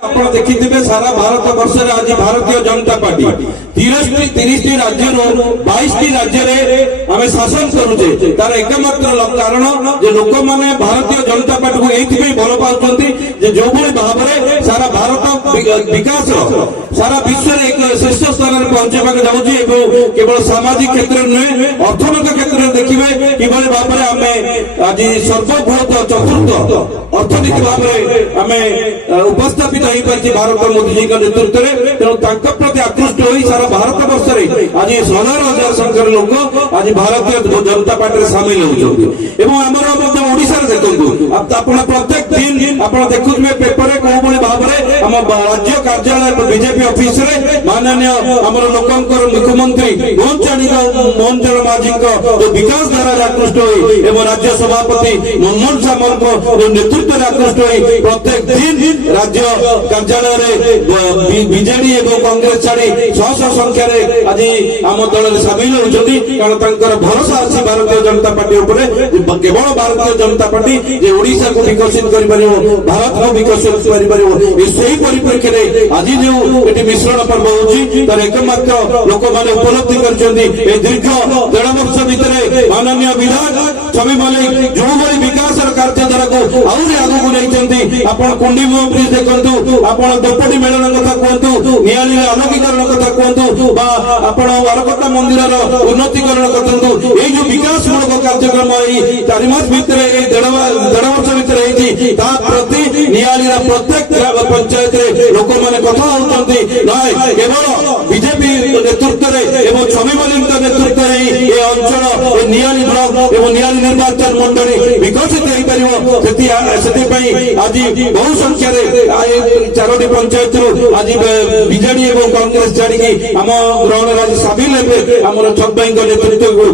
ଆପଣ ଦେଖିଥିବେ ସାରା ଭାରତ ବର୍ଷରେ ଆଜି ଭାରତୀୟ ଜନତା ପାର୍ଟି 30ଟି ରାଜ୍ୟରୁ 22ଟି ରାଜ୍ୟରେ ଆମେ ଶାସନ କରୁଛେ। ତାର ଏକମାତ୍ର କାରଣ ଯେ ଲୋକମାନେ ଭାରତୀୟ ଜନତା ପାର୍ଟିକୁ ଏଇଥିପାଇଁ ଭଲ ପାଉଛନ୍ତି ଯେ ଯୋଉଭଳି ଭାବରେ ସାରା ଭାରତ ବିକାଶ ସାରା ବିଶ୍ୱରେ ଏକ ଶ୍ରେଷ୍ଠ ସ୍ଥାନରେ ପହଞ୍ଚିବାକୁ ଯାଉଛି ଏବଂ କେବଳ ସାମାଜିକ କ୍ଷେତ୍ରରେ ନୁହେଁ ଅର୍ଥନୈତିକ କ୍ଷେତ୍ରରେ ଦେଖିବେ କିଭଳି ଭାବରେ ଆମେ ଆଜି ସର୍ବବୃହତ ଚତୁର୍ଥ ଅର୍ଥନୀତି ଭାବରେ ଆମେ ଉପସ୍ଥାପିତ ହେଇପାରିଛି ଭାରତ ମୋଦିଜୀଙ୍କ ନେତୃତ୍ୱରେ। ତେଣୁ ତାଙ୍କ ପ୍ରତି ଆକୃଷ୍ଟ ହୋଇ ସାରା ଭାରତ ବର୍ଷରେ ଆଜି ହଜାର ହଜାର ସଂଖ୍ୟାର ଲୋକ ଆଜି ଭାରତୀୟ ଜନତା ପାର୍ଟିରେ ସାମିଲ ହେଉଛନ୍ତି। ଏବଂ ଆମର ମଧ୍ୟ ଓଡ଼ିଶାରେ ଦେଖନ୍ତୁ ଆପଣ ପ୍ରତ୍ୟେକ ଦିନ ଆପଣ ଦେଖୁଥିବେ ପେପରରେ କୋଉଭଳି ଭାବରେ ଆମ ରାଜ୍ୟ କାର୍ଯ୍ୟାଳୟ ବିଜେପି ଅଫିସରେ ମାନନୀୟ ଆମର ଲୋକଙ୍କର ମୁଖ୍ୟମନ୍ତ୍ରୀ ମୋହନ ଚରଣ ମାଝୀଙ୍କ ବିକାଶ ଧାରାରେ ଆକୃଷ୍ଟ ହୋଇ ଏବଂ ରାଜ୍ୟ ସଭାପତି ମନମୋହନ ସାମଲଙ୍କ ନେତୃତ୍ୱରେ ଆକୃଷ୍ଟ ହୋଇ ପ୍ରତ୍ୟେକ ଦିନ ରାଜ୍ୟ କାର୍ଯ୍ୟାଳୟରେ ବିଜେଡି ଏବଂ କଂଗ୍ରେସ ଛାଡି ଶହ ଶହ ସଂଖ୍ୟାରେ ଆଜି ଆମ ଦଳରେ ସାମିଲ ହେଉଛନ୍ତି। କାରଣ ତାଙ୍କର ଭରସା ଅଛି ଭାରତୀୟ ଜନତା ପାର୍ଟି ଉପରେ କେବଳ ଭାରତୀୟ ଜନତା ପାର୍ଟି ଯେ ଓଡ଼ିଶାକୁ ବିକଶିତ କରିପାରିବ ଭାରତକୁ ବିକଶିତ କରିପାରିବ। ସେହି ପରିପ୍ରେକ୍ଷୀରେ ଆଜି ଯେଉଁ ଏଠି ମିଶ୍ରଣ ପର୍ବ ହେଉଛି ତାର ଏକମାତ୍ର ଲୋକମାନେ ଉପଲବ୍ଧି କରିଛନ୍ତି। ଏ ଦୀର୍ଘ 1.5 ବର୍ଷ ଭିତରେ ମାନନୀୟ ବିଧାୟକ ଛବି ମଲ୍ଲିକ ଯେଉଁଭଳି ବିକାଶର କାର୍ଯ୍ୟଧାରାକୁ ଆହୁରି ଆଗକୁ ନେଇଛନ୍ତି। ଆପଣ କୁଣ୍ଡିମୁହ ବ୍ରିଜ ଦେଖନ୍ତୁ, ଆପଣ ଦୋପଟି ମେଳନ କଥା କୁହନ୍ତୁ, ନିଆଳିର ଆଲୋକୀକରଣ କଥା କୁହନ୍ତୁ ବା ଆପଣ ବାରକଟା ମନ୍ଦିରର ଉନ୍ନତିକରଣ କରନ୍ତୁ। ଏଇ ଯୋଉ ବିକାଶ ମୂଳକ କାର୍ଯ୍ୟକ୍ରମ ଏଇ 4 ମାସ ଭିତରେ ଏଇ 1.5 ବର୍ଷ ଭିତରେ ହେଇଛି ତା ପ୍ରତି ନିଆଳିର ପ୍ରତ୍ୟେକ ପଞ୍ଚାୟତରେ ଲୋକମାନେ କଥା ହଉଛନ୍ତି। ନାଇଁ କେବଳ ବିଜେପି ନେତୃତ୍ୱରେ ଏବଂ ଛବି ମଲ୍ଲିକଙ୍କ ନେତୃତ୍ୱରେ ଏ ଅଞ୍ଚଳ ଏ ନିଆଳି ବ୍ଲକ ଏବଂ ନିଆଳି ନିର୍ବାଚନ ମଣ୍ଡଳୀ ବିକଶିତ ହେଇପାରିବ। ସେଥିପାଇଁ ଆଜି ବହୁ ସଂଖ୍ୟାରେ 4ଟି ପଞ୍ଚାୟତରୁ ଆଜି ବିଜେଡି ଏବଂ କଂଗ୍ରେସ ଛାଡିକି ଆମ ଗ୍ରହଣରେ ଆଜି ସାମିଲ ହେବେ ଆମର ଛବିଙ୍କ ନେତୃତ୍ୱକୁ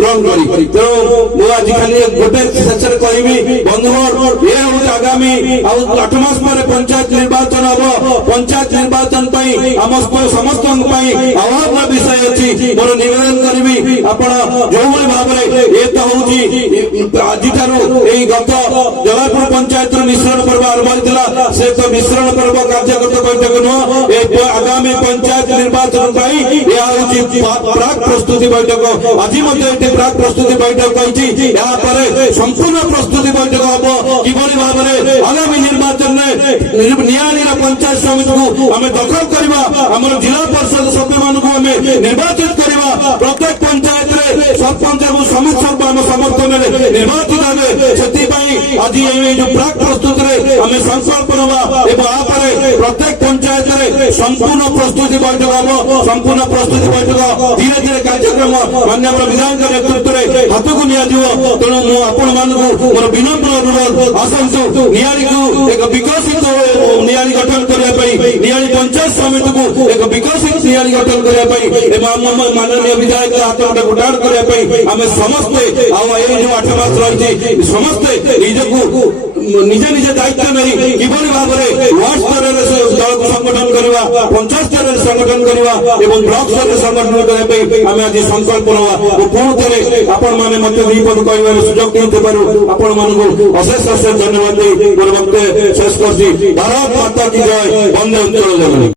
ଗ୍ରହଣ କରି। ତେଣୁ ମୁଁ ଆଜି ଖାଲି ଗୋଟେ ଶେଷରେ କହିବି ବନ୍ଧୁଗଣ, ଏ ହେଉଛି ଆଗାମୀ ଆଉ 8 ମାସ ପରେ ପଞ୍ଚାୟତ ନିର୍ବାଚନ ହବ। ପଞ୍ଚାୟତ ନିର୍ବାଚନ ପାଇଁ ଆମ ସମସ୍ତଙ୍କ ପାଇଁ ଆହ୍ୱାନର ବିଷୟ ଅଛି। ମୋର ନିବେଦନ କରିବି ଆପଣ ଯୋଉଭଳି ଭାବରେ ଏ ତ ହଉଛି ଆଜିଠାରୁ ଏଇ ଗତ ଜବାହରପୁର ପଞ୍ଚାୟତର ମିଶ୍ରଣ ପର୍ବ ଆରମ୍ଭ ହୋଇଥିଲା। ସେ ତ ମିଶ୍ରଣ ପର୍ବ କାର୍ଯ୍ୟକର୍ତ୍ତା ବୈଠକ ନୁହଁ, ଏ ଆଗାମୀ ପଞ୍ଚାୟତ ନିର୍ବାଚନ ପାଇଁ ଏହା ହେଉଛି ପ୍ରାକ୍ ପ୍ରସ୍ତୁତି ବୈଠକ। ଆଜି ମଧ୍ୟ ଏଠି ପ୍ରାକ୍ ପ୍ରସ୍ତୁତି ବୈଠକ କହିଛି। ଏହାପରେ ସମ୍ପୂର୍ଣ୍ଣ ପ୍ରସ୍ତୁତି ବୈଠକ ହବ କିଭଳି ଭାବରେ ଆଗାମୀ ନିର୍ବାଚନରେ ନିଆଳିର ପଞ୍ଚାୟତ ସମିତିକୁ ଆମେ ଦଖଲ କରିବା, ଆମର ଜିଲ୍ଲା ପରିଷଦ ସଭ୍ୟମାନଙ୍କୁ ଆମେ ନିର୍ବାଚିତ କରିବା, ପ୍ରତ୍ୟେକ ପଞ୍ଚାୟତରେ ସରପଞ୍ଚ ଏବଂ ସମିତି ସଭ୍ୟ ଆମ ସମର୍ଥନରେ ନିର୍ବାଚିତ ହେବେ। ସେଥିପାଇଁ ଆଜି ଏଇ ଯୋଉ ପ୍ରାକ୍ ପ୍ରସ୍ତୁତିରେ ଆମେ ସଂକଳ୍ପ ନେବା ଏବଂ ଆପରେ ପ୍ରତ୍ୟେକ ପଞ୍ଚାୟତରେ ସମ୍ପୂର୍ଣ୍ଣ ପ୍ରସ୍ତୁତି ବୈଠକ ହବ। ସମ୍ପୂର୍ଣ୍ଣ ପ୍ରସ୍ତୁତି ବୈଠକ ଧୀରେ ଧୀରେ କାର୍ଯ୍ୟକ୍ରମ ମାନ୍ୟବର ବିଧାୟକ ନେତୃତ୍ୱରେ ହାତକୁ ନିଆଯିବ। ତେଣୁ ମୁଁ ଆପଣମାନଙ୍କୁ ମୋର ବିନମ୍ର ଅନୁରୋଧ, ଆସନ୍ତୁ ନିଆଳିକୁ ଏକ ବିକଶିତ ନିଆଳି ଗଠନ କରିବା ପାଇଁ, ନିଆଳି ପଞ୍ଚାୟତ ସମିତିକୁ ଏକ ବିକଶିତ ନିଆଳି ଗଠନ କରିବା ପାଇଁ ଏବଂ ଆମ ମାନନୀୟ ବିଧାୟକ ହାତକୁ ଟାଣ କରିବା ପାଇଁ ଆମେ ସମସ୍ତେ ଆଉ ଏଇ ଯୋଉ 8 ମାସ ରହିଛି ସମସ୍ତେ ନିଜକୁ ନିଜ ନିଜ ଦାୟିତ୍ୱ ନେଇ କିଭଳି ଭାବରେ ୱାର୍ଡ ସ୍ତରରେ ଦଳକୁ ସଂଗଠନ କରିବା, ପଞ୍ଚାୟତ ସ୍ତରରେ ସଂଗଠନ କରିବା ଏବଂ ବ୍ଲକ ସ୍ତରରେ ସଂଗଠନ କରିବା ପାଇଁ ଆମେ ଆଜି ସଂକଳ୍ପ ନେବା। ପୁଣି ଥରେ ଆପଣମାନେ ମତେ ଦୁଇ ପଦ କହିବାର ସୁଯୋଗ ଦେଇଥିବାରୁ ଆପଣମାନଙ୍କୁ ଅଶେଷ ଅଶେଷ ଧନ୍ୟବାଦ ଦେଇ ମୋର ବକ୍ତବ୍ୟ ଶେଷ କରୁଛି। ଭାରତ ମାତା କି ଜୟ, ବନ୍ଦେ ଉତ୍କଳ ଜନନୀ।